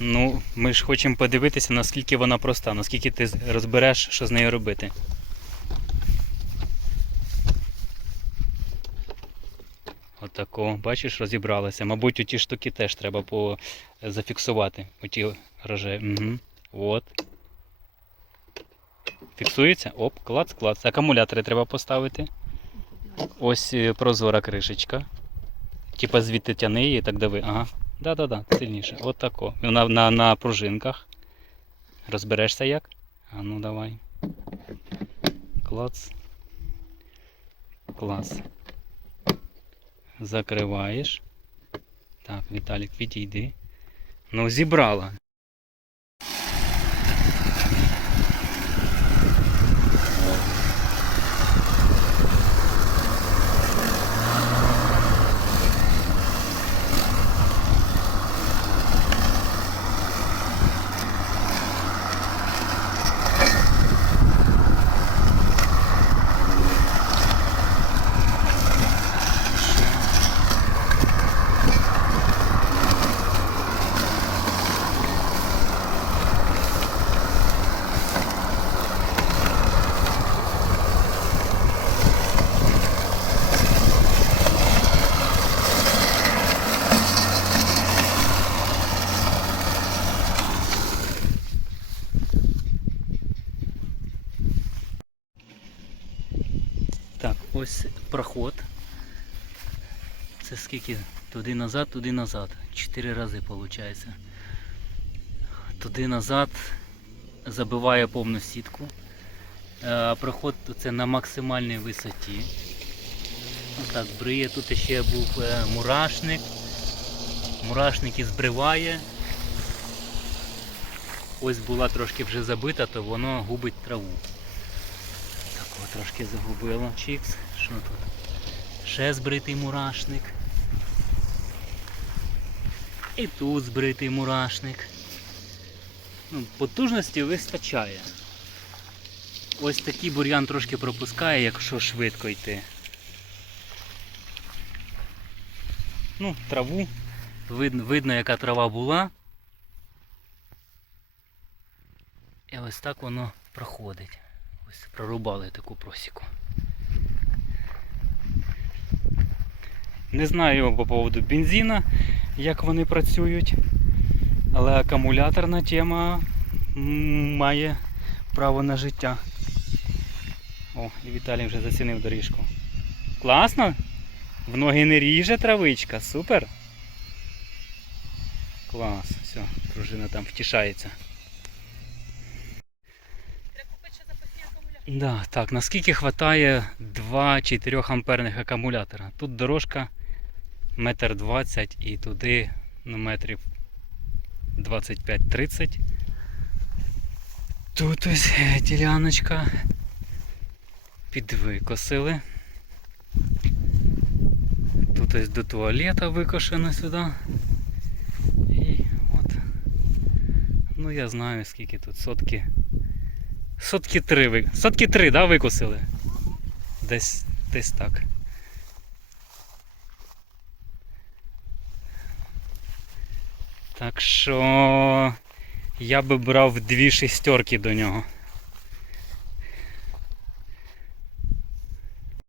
Ну, ми ж хочемо подивитися, наскільки вона проста, наскільки ти розбереш, що з нею робити. Отако, бачиш, розібралася. Мабуть, оті штуки теж треба по... зафіксувати. Оті роже. Угу. От. Фіксується? Оп, клац, клац. Акумулятори треба поставити. Ось е, прозора кришечка. Типа звідти тяни її, так дави. Ага. Да-да-да, сильніше. От тако. На, на, на пружинках. Розберешся як? А ну давай. Клац. Клас. Закриваєш. Так, Віталік, відійди. Ну, зібрала. Так, ось проход. Це скільки? Туди назад, туди назад. Чотири рази виходить. Туди назад забиває повну сітку. Е, проход це на максимальній висоті. Отак, бриє. Тут ще був е, мурашник. Мурашник і збриває. Ось була трошки вже забита, то воно губить траву. От трошки загубило. Чікс. Що тут? Ще збритий мурашник. І тут збритий мурашник. Ну, потужності вистачає. Ось такий бур'ян трошки пропускає, якщо швидко йти. Ну, траву. Видно, видно, яка трава була. І ось так воно проходить. Ось прорубали таку просіку. Не знаю по поводу бензина, як вони працюють, але акумуляторна тема має право на життя. О, і Віталій вже зацінив доріжку. Класно? В ноги не ріже травичка, супер. Клас, все, дружина там втішається. Да, так, наскільки вистачає 2 чи 4 амперних акумулятора. Тут дорожка метр 20 і туди ну, метрів 25-30. Тут ось е, діляночка. Підвикосили. Тут ось до туалета викошено сюди. І от. Ну я знаю скільки тут сотки. Сотки три. Сотки три, да, викусили? Десь, десь так. Так що я би брав дві шістерки до нього.